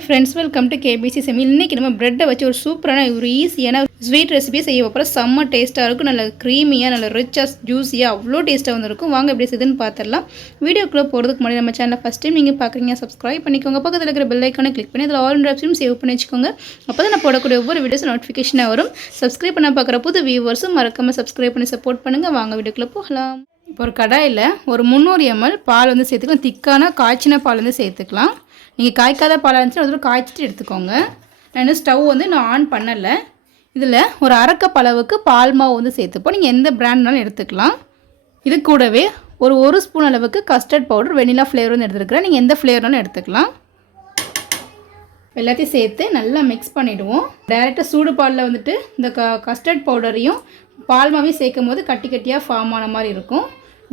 Hi friends welcome to KBC செமில் இன்றைக்கி நம்ம ப்ரெட்டை வச்சு ஒரு சூப்பரான ஒரு ஈஸியான ஸ்வீட் ரெசிபி செய்ய போகிறோம் செம்ம டேஸ்ட்டாக இருக்கும். நல்ல க்ரீமியாக நல்ல ரிச்சாக ஜூஸியாக அவ்வளோ டேஸ்ட்டாக வந்துருக்கும். வாங்க எப்படி செய்யுதுன்னு பார்த்துடலாம் வீடியோக்குள்ளே போகிறதுக்கு முன்னாடி நம்ம சேனலை ஃபஸ்ட் டைம் நீங்கள் பார்க்குறீங்க சப்ஸ்கிரைப் பண்ணிக்கோங்க. பக்கத்தில் இருக்கிற பெல் ஐக்கானை கிளிக் பண்ணி அதில் ஆல் ஆப்ஷனும் சேவ் பண்ணி வச்சுக்கோங்க. அப்போ தான் நான் போடக்கூடிய ஒவ்வொரு வீடியோஸ் நோட்டிஃபிகேஷனாக வரும். சப்ஸ்கிரைப் பண்ண பார்க்குற புது வியூவர்ஸும் மறக்காமல் சப்ஸ்கிரைப் பண்ணி சப்போர்ட் பண்ணுங்கள் வாங்க வீடியோக்குள்ளே போகலாம். இப்போ ஒரு கடாயில் ஒரு முந்நூறு எம்எல் பால் வந்து சேர்த்துக்கலாம். திக்கான காய்ச்சின பால் வந்து சேர்த்துக்கலாம். நீங்கள் காய்க்காத பாலாக இருந்துச்சுன்னா ஒரு காய்ச்சிட்டு எடுத்துக்கோங்க. நான் இன்னும் ஸ்டவ் வந்து நான் ஆன் பண்ணலை. இதில் ஒரு அரைக்கப் அளவுக்கு பால் மாவு வந்து சேர்த்துப்போம். நீங்கள் எந்த பிராண்ட்னாலும் எடுத்துக்கலாம். இது கூடவே ஒரு ஒரு ஸ்பூன் அளவுக்கு கஸ்டர்ட் பவுடர் வெனிலா ஃப்ளேவர் வந்து எடுத்துருக்குறேன். நீங்கள் எந்த ஃப்ளேவர்னாலும் எடுத்துக்கலாம். எல்லாத்தையும் சேர்த்து நல்லா மிக்ஸ் பண்ணிவிடுவோம் டைரெக்டாக சூடு பாலில் வந்துட்டு இந்த க கஸ்டர்ட் பவுடரையும் பால் மாவையும் சேர்க்கும் போது கட்டி கட்டியாக ஃபார்ம் ஆன மாதிரி இருக்கும்.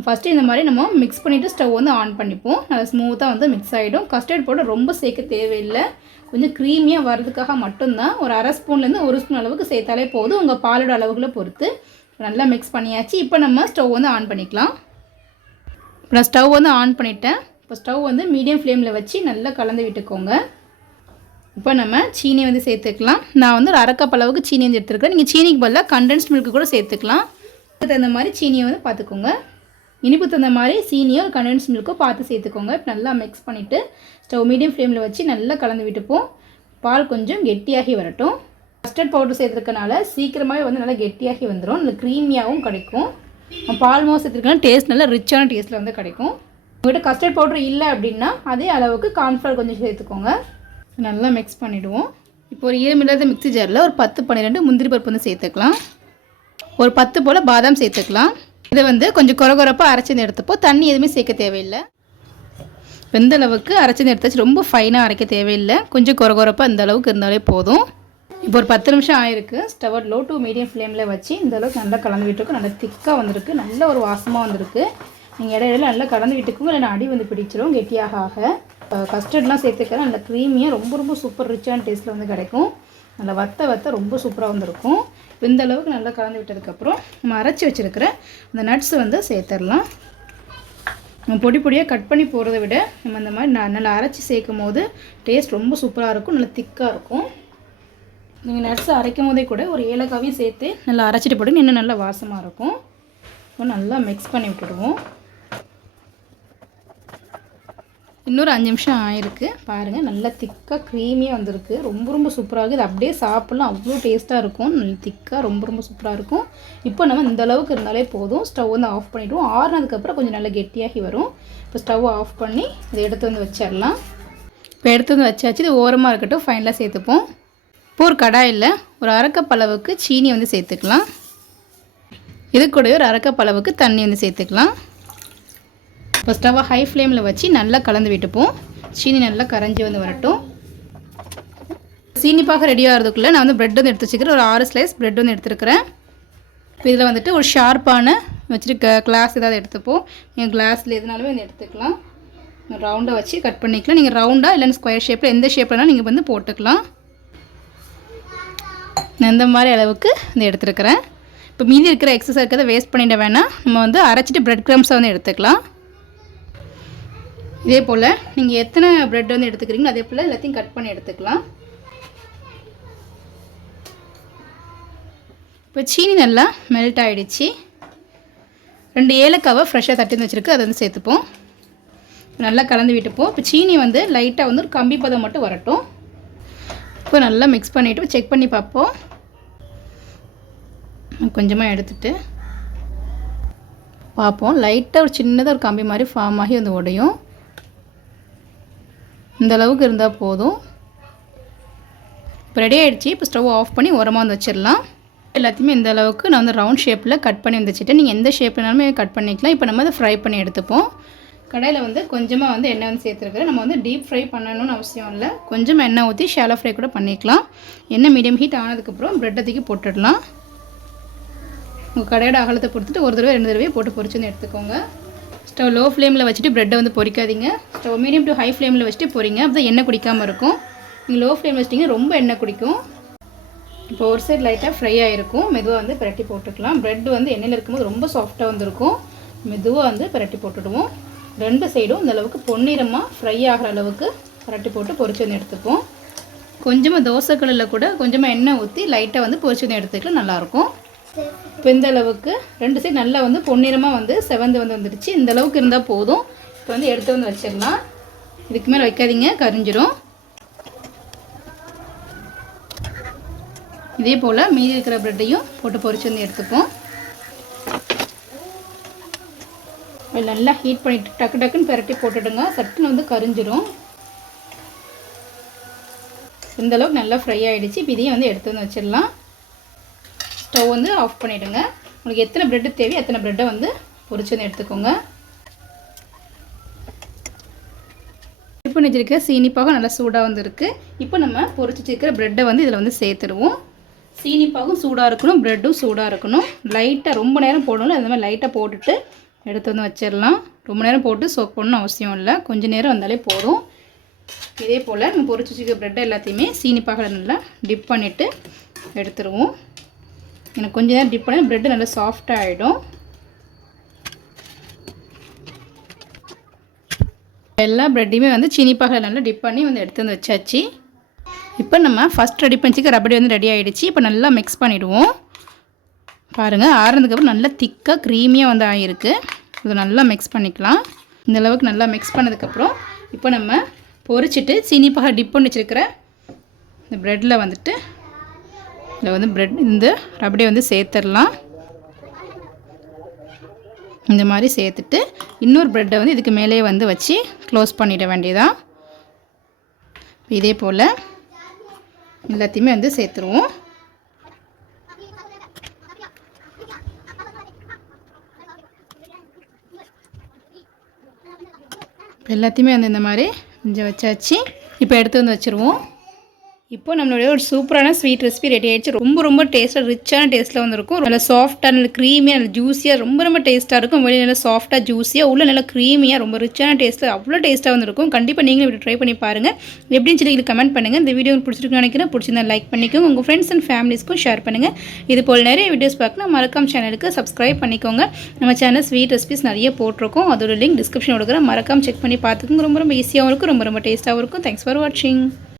ஃபஸ்ட்டு இந்த மாதிரி நம்ம மிக்ஸ் பண்ணிவிட்டு ஸ்டவ் வந்து ஆன் பண்ணிப்போம். நல்லா ஸ்மூத்தாக வந்து மிக்ஸ் ஆகிடும் கஸ்டர்ட் பவுடர் ரொம்ப சேர்க்க தேவையில்லை. கொஞ்சம் க்ரீமியாக வர்றதுக்காக மட்டும்தான். ஒரு அரை ஸ்பூன்லேருந்து ஒரு ஸ்பூன் அளவுக்கு சேர்த்தாலே போதும். உங்கள் பாலோட அளவுகளை பொறுத்து. நல்லா மிக்ஸ் பண்ணியாச்சு. இப்போ நம்ம ஸ்டவ் வந்து ஆன் பண்ணிக்கலாம். இப்போ நான் ஸ்டவ் வந்து ஆன் பண்ணிட்டேன். இப்போ ஸ்டவ் வந்து மீடியம் ஃப்ளேமில் வச்சு நல்லா கலந்து விட்டுக்கோங்க. இப்போ நம்ம சீனி வந்து சேர்த்துக்கலாம். நான் வந்து ஒரு அரைக்கப் அளவுக்கு சீனி வந்து எடுத்துருக்கேன் நீங்கள் சீனிக்கு பதிலாக கண்டென்ஸ் மில்க்கு கூட சேர்த்துக்கலாம். அதுக்கு தகுந்த மாதிரி சீனியை வந்து பார்த்துக்கோங்க. இனிப்பு தகுந்த மாதிரி சீனியோ கண்டென்ஸ் மில்க்கோ பார்த்து சேர்த்துக்கோங்க. நல்லா மிக்ஸ் பண்ணிவிட்டு ஸ்டவ் மீடியம் ஃப்ளேமில் வச்சு நல்லா கலந்து விட்டுப்போம். பால் கொஞ்சம் கெட்டியாகி வரட்டும். கஸ்டர்ட் பவுடர் சேர்த்துருக்கனால சீக்கிரமாகவே வந்து நல்லா கெட்டியாகி வந்துடும் நல்லா க்ரீமியாகவும் கிடைக்கும். பால் மாவு சேர்த்துருக்கனால டேஸ்ட் நல்லா ரிச்சான டேஸ்ட்டில் வந்து கிடைக்கும். உங்கள்கிட்ட கஸ்டர்ட் பவுடர் இல்லை அப்படின்னா அதே அளவுக்கு கார்ன்ஃப்ளவர் கொஞ்சம் சேர்த்துக்கோங்க. நல்லா மிக்ஸ் பண்ணிவிடுவோம் இப்போ ஒரு ஈரமில்லாத மிக்ஸி ஜாரில் ஒரு பத்து பன்னிரெண்டு முந்திரி பருப்பு வந்து சேர்த்துக்கலாம். ஒரு பத்து போல் பாதாம் சேர்த்துக்கலாம். இதை வந்து கொஞ்சம் குறகுறப்பாக அரைச்சி எடுத்தப்போ. தண்ணி எதுவுமே சேர்க்க தேவையில்லை. வெந்த அளவுக்கு அரைச்சி எடுத்தாச்சு. ரொம்ப ஃபைனாக அரைக்க தேவையில்லை. கொஞ்சம் குறகுறப்பாக இந்த அளவுக்கு இருந்தாலே போதும். இப்போ ஒரு பத்து நிமிஷம் ஆயிருக்கு. ஸ்டவர் லோ டு மீடியம் ஃப்ளேமில் வச்சு இந்த அளவுக்கு நல்லா கலந்து விட்டுருக்கு. நல்லா திக்காக வந்திருக்கு. நல்ல ஒரு வாசமாக வந்திருக்கு. நீங்கள் இடையில நல்லா கலந்து விட்டுக்கோங்க. இல்லை அடி வந்து பிடிச்சிரும். கெட்டியாக ஆக. கஸ்டர்ட்லாம் சேர்த்துக்கிறேன் நல்லா க்ரீமியாக ரொம்ப ரொம்ப சூப்பர் ரிச்சான டேஸ்ட்டில் வந்து கிடைக்கும். நல்லா வத்த வத்த ரொம்ப சூப்பராக வந்திருக்கும். இந்த அளவுக்கு நல்லா கலந்து விட்டதுக்கப்புறம் நம்ம அரைச்சி வச்சுருக்கிற அந்த நட்ஸ் வந்து சேர்த்துடலாம். நம்ம பொடி பொடியாக கட் பண்ணி போகிறத விட நம்ம இந்த மாதிரி நான் நல்லா அரைச்சி சேர்க்கும் போது டேஸ்ட் ரொம்ப சூப்பராக இருக்கும் நல்லா திக்காக இருக்கும். நீங்கள் நட்ஸ் அரைக்கும் போதே கூட ஒரு ஏலக்காவையும் சேர்த்து நல்லா அரைச்சிட்டு போட்டு இன்னும் நல்லா வாசமாக இருக்கும். நல்லா மிக்ஸ் பண்ணி விட்டுடுவோம். இன்னொரு அஞ்சு நிமிஷம் ஆயிருக்கு. பாருங்கள் நல்லா திக்காக க்ரீமியாக வந்திருக்கு. ரொம்ப ரொம்ப சூப்பராக இருக்குது. இது அப்படியே சாப்பிட்லாம். அவ்வளோ டேஸ்ட்டாக இருக்கும். நல்ல திக்காக ரொம்ப ரொம்ப சூப்பராக இருக்கும். இப்போ நம்ம இந்த அளவுக்கு இருந்தாலே போதும். ஸ்டவ் வந்து ஆஃப் பண்ணிவிடுவோம் ஆறுனதுக்கப்புறம் கொஞ்சம் நல்லா கெட்டியாகி வரும். இப்போ ஸ்டவ் ஆஃப் பண்ணி இதை எடுத்து வந்து வச்சிடலாம். இப்போ எடுத்து வந்து வச்சாச்சு. இது ஓரமாக இருக்கட்டும். ஃபைனலாக சேர்த்துப்போம். இப்போ ஒரு கடாயில் ஒரு அரைக்கப் அளவுக்கு சீனி வந்து சேர்த்துக்கலாம். இது கூடவே ஒரு அரைக்கப் அளவுக்கு தண்ணி வந்து சேர்த்துக்கலாம். இப்போ ஸ்டவ்வை ஹை ஃப்ளேமில் வச்சு நல்லா கலந்து விட்டுப்போம். சீனி நல்லா கரைஞ்சி வந்து வரட்டும். சீனிப்பாக ரெடி ஆகிறதுக்குள்ளே நான் வந்து ப்ரெட் வந்து எடுத்து வச்சுக்கிறேன். ஒரு ஆறு ஸ்லைஸ் ப்ரெட் வந்து எடுத்துருக்கிறேன். இதில் வந்துட்டு ஒரு ஷார்ப்பான வச்சுட்டு கிளாஸ் ஏதாவது எடுத்துப்போம். நீங்கள் கிளாஸில் எதுனாலுமே வந்து எடுத்துக்கலாம். ரவுண்டாக வச்சு கட் பண்ணிக்கலாம். நீங்கள் ரவுண்டாக இல்லைன்னு ஸ்கொயர் ஷேப்பில் எந்த ஷேப்லனாலும் நீங்கள் வந்து போட்டுக்கலாம். நான் இந்த மாதிரி அளவுக்கு இந்த எடுத்துருக்கிறேன். இப்போ மீதி இருக்கிற எக்ஸசைஸ் இருக்கிறத வேஸ்ட் பண்ணிட வேணாம். நம்ம வந்து அரைச்சிட்டு ப்ரெட் க்ரம்ஸை வந்து எடுத்துக்கலாம். இதே போல் நீங்கள் எத்தனை ப்ரெட் வந்து எடுத்துக்கிறீங்களோ அதே போல் எல்லாத்தையும் கட் பண்ணி எடுத்துக்கலாம். இப்போ சீனி நல்லா மெல்ட் ஆகிடுச்சு ரெண்டு ஏலக்காவை ஃப்ரெஷ்ஷாக தட்டி வச்சுருக்கு. அதை வந்து சேர்த்துப்போம். நல்லா கலந்து விட்டுப்போம். இப்போ சீனி வந்து லைட்டாக வந்து ஒரு கம்பி பதம் மட்டும் வரட்டும். இப்போ நல்லா மிக்ஸ் பண்ணிவிட்டு செக் பண்ணி பார்ப்போம். கொஞ்சமாக எடுத்துட்டு பார்ப்போம். லைட்டாக ஒரு சின்னதாக ஒரு கம்பி மாதிரி ஃபார்ம் ஆகி வந்து உடையும். இந்த அளவுக்கு இருந்தால் போதும். இப்போ ரெடி ஆகிடுச்சு இப்போ ஸ்டவ் ஆஃப் பண்ணி உரமாக வந்து வச்சிடலாம். எல்லாத்தையுமே இந்த அளவுக்கு நான் வந்து ரவுண்ட் ஷேப்பில் கட் பண்ணி வந்துச்சுட்டேன் நீங்கள் எந்த ஷேப்னாலுமே கட் பண்ணிக்கலாம். இப்போ நம்ம அதை ஃப்ரை பண்ணி எடுத்துப்போம். கடையில் வந்து கொஞ்சமாக வந்து எண்ணெய் வந்து சேர்த்துருக்குறேன். நம்ம வந்து டீப் ஃப்ரை பண்ணணும்னு அவசியம் இல்லை. கொஞ்சமாக எண்ணெய் ஊற்றி ஷேலோ ஃப்ரை கூட பண்ணிக்கலாம். எண்ணெய் மீடியம் ஹீட் ஆனதுக்கப்புறம் ப்ரெட்டை தூக்கி போட்டுடலாம். உங்கள் கடையோட அகலத்தை பொறுத்துட்டு ஒரு தடவை ரெண்டு தடவை போட்டு பொறிச்சு வந்து எடுத்துக்கோங்க. ஸ்டவ் லோ ஃப்ளேமில் வச்சுட்டு ப்ரெட்டை வந்து பொரிக்காதீங்க. ஸ்டவ் மீடியம் டு ஹை ஃப்ளேமில் வச்சுட்டு பொரிங்க. அப்போ எண்ணெய் குடிக்காமல் இருக்கும். நீங்கள் லோ ஃப்ளேம் வச்சிட்டிங்க ரொம்ப எண்ணெய் குடிக்கும். இப்போ ஒரு சைடு லைட்டாக ஃப்ரை ஆகிருக்கும் மெதுவாக வந்து பிரட்டி போட்டுக்கலாம். ப்ரெட் வந்து எண்ணெயில் இருக்கும்போது ரொம்ப சாஃப்டாக வந்துருக்கும். மெதுவாக வந்து பிரட்டி போட்டுடுவோம். ரெண்டு சைடும் இந்த அளவுக்கு பொன்னிறமாக ஃப்ரை ஆகிற அளவுக்கு பரட்டி போட்டு பொரிச்சு வந்து எடுத்துப்போம். கொஞ்சமாக தோசைக்கல்லில் கூட கொஞ்சமாக எண்ணெய் ஊற்றி லைட்டாக வந்து பொரிச்சு வந்து எடுத்துக்கலாம். நல்லாயிருக்கும் இப்போ இந்த அளவுக்கு ரெண்டு சைடு நல்லா வந்து பொன்னிறமாக வந்து செவந்து வந்து வந்துடுச்சு. இந்த அளவுக்கு இருந்தால் போதும். இப்போ வந்து எடுத்து வந்து வச்சிடலாம். இதுக்கு மேலே வைக்காதீங்க கரிஞ்சிரும். இதே போல் மீதி இருக்கிற ப்ரெட்டையும் போட்டு பொறிச்சு வந்து எடுத்துப்போம். நல்லா ஹீட் பண்ணிவிட்டு டக்கு டக்குன்னு பெரட்டி போட்டுடுங்க. சட்டுன்னு வந்து கரிஞ்சிரும். இந்தளவுக்கு நல்லா ஃப்ரை ஆகிடுச்சு இப்போ இதையும் வந்து எடுத்து வந்து வச்சிடலாம். ஸ்டவ் வந்து ஆஃப் பண்ணிவிடுங்க உங்களுக்கு எத்தனை ப்ரெட்டு தேவையோ எத்தனை ப்ரெட்டை வந்து பொறிச்சு வந்து எடுத்துக்கோங்க. இப்போ பண்ணி வச்சிருக்க சீனிப்பாகம் நல்லா சூடாக வந்து இருக்குது இப்போ நம்ம பொரிச்சு வச்சிருக்கிற ப்ரெட்டை வந்து இதில் வந்து சேர்த்துருவோம் சீனிப்பாகும் சூடாக இருக்கணும் ப்ரெட்டும் சூடாக இருக்கணும். லைட்டாக ரொம்ப நேரம் போடணும் அந்த மாதிரி லைட்டாக போட்டுட்டு எடுத்து வந்து வச்சிடலாம். ரொம்ப நேரம் போட்டு சோக் பண்ணணும் அவசியம் இல்லை. கொஞ்சம் நேரம் வந்தாலே போதும். இதே போல் நம்ம பொரிச்சு வச்சுக்க ப்ரெட்டை எல்லாத்தையுமே சீனி நல்லா டிப் பண்ணிவிட்டு எடுத்துருவோம். எனக்கு கொஞ்சம் நேரம் டிப் பண்ணி ப்ரெட்டு நல்லா சாஃப்டாக ஆகிடும் எல்லா ப்ரெட்டையுமே வந்து சீனி பாகில் நல்லா டிப் பண்ணி வந்து எடுத்து வந்து வச்சாச்சு. இப்போ நம்ம ஃபஸ்ட் ரெடி பண்ணிச்சுக்க ரபடி வந்து ரெடி ஆகிடுச்சு இப்போ நல்லா மிக்ஸ் பண்ணிவிடுவோம் பாருங்கள் ஆறுனதுக்கப்புறம் நல்லா திக்காக க்ரீமியாக வந்து ஆகிருக்கு இது நல்லா மிக்ஸ் பண்ணிக்கலாம். இந்த அளவுக்கு நல்லா மிக்ஸ் பண்ணதுக்கப்புறம் இப்போ நம்ம பொரிச்சிட்டு சீனி பகை டிப் பண்ணி வச்சுருக்கிற இந்த ப்ரெட்டில் வந்துட்டு இதில் வந்து ப்ரெட் இந்த ரபடியை வந்து சேர்த்துடலாம். இந்த மாதிரி சேர்த்துட்டு இன்னொரு ப்ரெட்டை வந்து இதுக்கு மேலேயே வந்து வச்சு க்ளோஸ் பண்ணிட வேண்டியதான் இதே போல் எல்லாத்தையுமே வந்து சேர்த்துருவோம். எல்லாத்தையுமே வந்து இந்த மாதிரி கொஞ்சம் வச்சாச்சு. இப்போ எடுத்து வந்து வச்சுருவோம். இப்போ நம்மளுடைய ஒரு சூப்பரான ஸ்வீட் ரெசிபி ரெடி ஆயிடுச்சு. ரொம்ப ரொம்ப டேஸ்ட்டாக ரிச்சான டேஸ்ட்டில் வந்துருக்கும். நல்லா சாஃப்டாக நல்ல க்ரீமியாக நல்ல ஜூஸியாக ரொம்ப ரொம்ப டேஸ்ட்டாக இருக்கும். வெளியே நல்லா சாஃப்டாக ஜூஸியாக உள்ள நல்லா க்ரீமியாக ரொம்ப ரிச்சான டேஸ்ட்டில் அவ்வளோ டேஸ்ட்டாக வந்துருக்கும். கண்டிப்பாக நீங்களும் இப்படி ட்ரை பண்ணி பாருங்கள் எப்படின்னு சொல்லி கமெண்ட் பண்ணுங்கள் இந்த வீடியோ பிடிச்சிருக்குன்னு நினைக்கிறேன். பிடிச்சிருந்தா லைக் பண்ணிக்கோங்க. உங்கள் ஃப்ரெண்ட்ஸ் அண்ட் ஃபேமிலிஸ்க்கும் ஷேர் பண்ணுங்கள் இது போல் நிறைய வீடியோஸ் பார்க்கணும். மறக்காம சேனலுக்கு சப்ஸ்கிரைப் பண்ணிக்கோங்க. நம்ம சேனல் ஸ்வீட் ரெசிபிஸ் நிறைய போட்டிருக்கோம். அதோட லிங்க் டிஸ்கிரிப்ஷன் கொடுக்குறேன். மறக்காம செக் பண்ணி பார்த்துக்கோங்க. ரொம்ப ரொம்ப ஈஸியாகவும் இருக்கும். ரொம்ப ரொம்ப டேஸ்ட்டாகவும் இருக்கும். தேங்க்ஸ் ஃபார் வாட்சிங்